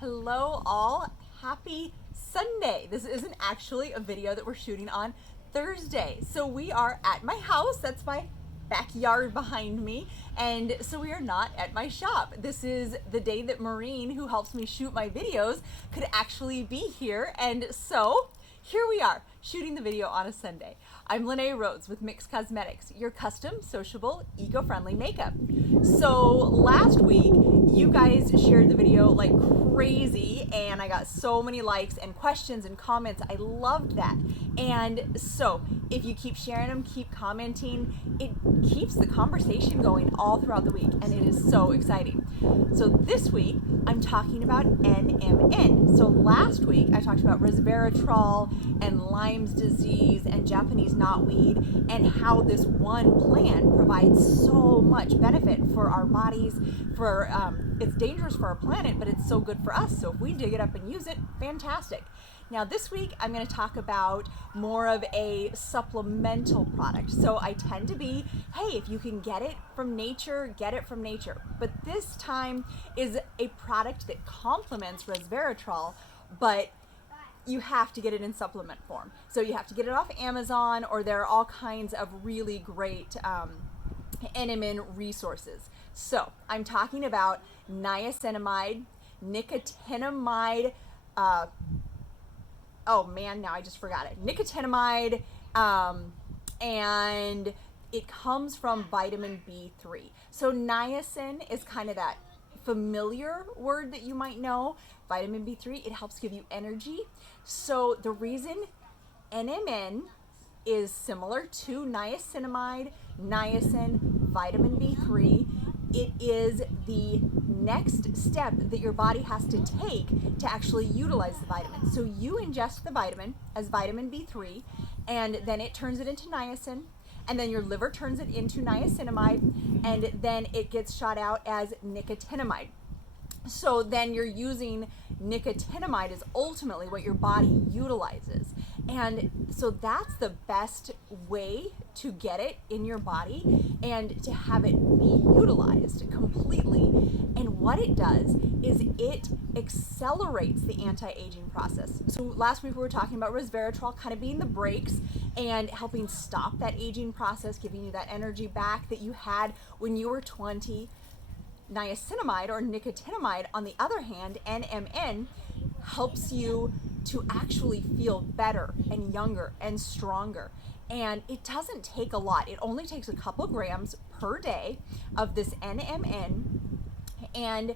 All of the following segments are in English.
Hello all, happy Sunday. This isn't actually a video that we're shooting on Thursday. So we are at my house, that's my backyard behind me, and so we are not at my shop. This is the day that Maureen, who helps me shoot my videos, could actually be here, and so here we are, shooting the video on a Sunday. I'm Lene Rhodes with Mix Cosmetics, your custom, sociable, eco-friendly makeup. So last week, you guys shared the video like crazy, and I got so many likes and questions and comments. I loved that. And so if you keep sharing them, keep commenting, it keeps the conversation going all throughout the week, and it is so exciting. So this week, I'm talking about NMN. So last week, I talked about resveratrol and Lyme's disease and Japanese knotweed, and how this one plant provides so much benefit for our bodies. It's dangerous for our planet, but it's so good for us. So if we dig it up and use it, fantastic. Now this week, I'm going to talk about more of a supplemental product. So I tend to be, hey, if you can get it from nature, get it from nature. But this time is a product that complements resveratrol, but you have to get it in supplement form. So you have to get it off Amazon, or there are all kinds of really great NMN resources. So I'm talking about niacinamide, nicotinamide, oh man, now I just forgot it. Nicotinamide, and it comes from vitamin B3. So niacin is kind of that familiar word that you might know. Vitamin B3, it helps give you energy. So the reason NMN is similar to niacinamide, niacin, vitamin B3, it is the next step that your body has to take to actually utilize the vitamin. So you ingest the vitamin as vitamin B3, and then it turns it into niacin, and then your liver turns it into niacinamide, and then it gets shot out as nicotinamide. So then you're using nicotinamide is ultimately what your body utilizes. And so that's the best way to get it in your body and to have it be utilized completely. And what it does is it accelerates the anti-aging process. So last week we were talking about resveratrol kind of being the brakes and helping stop that aging process, giving you that energy back that you had when you were 20. Niacinamide or nicotinamide, on the other hand, NMN, helps you to actually feel better and younger and stronger. And it doesn't take a lot. It only takes a couple grams per day of this NMN, and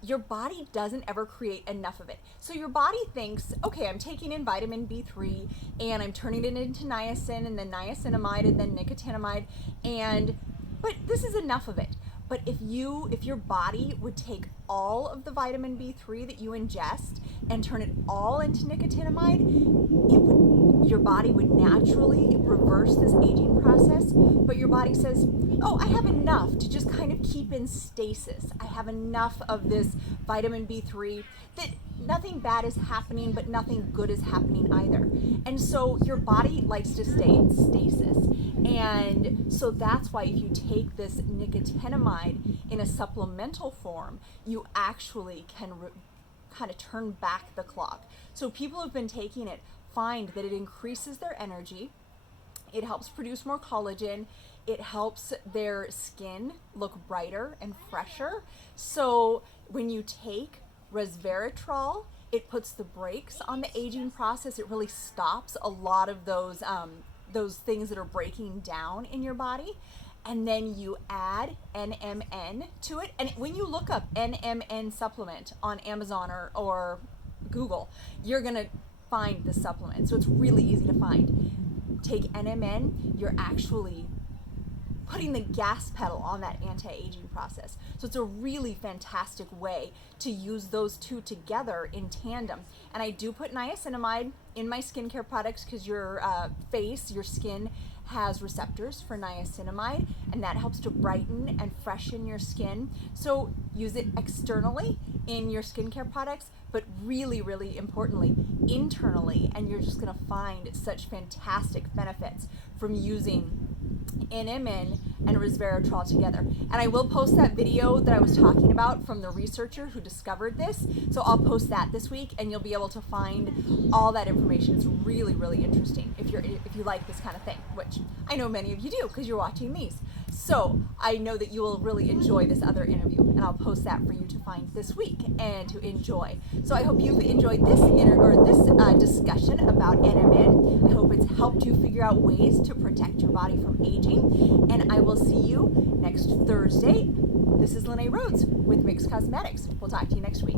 your body doesn't ever create enough of it. So your body thinks, okay, I'm taking in vitamin B3 and I'm turning it into niacin and then niacinamide and then nicotinamide, but this is enough of it. But if your body would take all of the vitamin B3 that you ingest and turn it all into nicotinamide, your body would naturally reverse this aging process. But your body says, oh, I have enough to just kind of keep in stasis. I have enough of this vitamin B3 that nothing bad is happening, but nothing good is happening either. And so your body likes to stay in stasis. And so that's why if you take this nicotinamide in a supplemental form, you actually can kind of turn back the clock. So people who have been taking it find that it increases their energy, it helps produce more collagen, it helps their skin look brighter and fresher. So when you take resveratrol, it puts the brakes on the aging process. It really stops a lot of those things that are breaking down in your body. And then you add NMN to it. And when you look up NMN supplement on Amazon or Google, you're going to find the supplement. So it's really easy to find. Take NMN, you're actually putting the gas pedal on that anti-aging process. So it's a really fantastic way to use those two together in tandem. And I do put niacinamide in my skincare products because your skin has receptors for niacinamide, and that helps to brighten and freshen your skin. So use it externally in your skincare products, but really, really importantly, internally, and you're just gonna find such fantastic benefits from using NMN and resveratrol together. And I will post that video that I was talking about from the researcher who discovered this. So I'll post that this week, and you'll be able to find all that information. It's really, really interesting if you like this kind of thing, which I know many of you do because you're watching these. So I know that you will really enjoy this other interview, and I'll post that for you to find this week and to enjoy. So I hope you've enjoyed this discussion about NMN. I hope it's helped you figure out ways to protect your body from aging, and I will see you next Thursday. This is Lene Rhodes with Mix Cosmetics. We'll talk to you next week.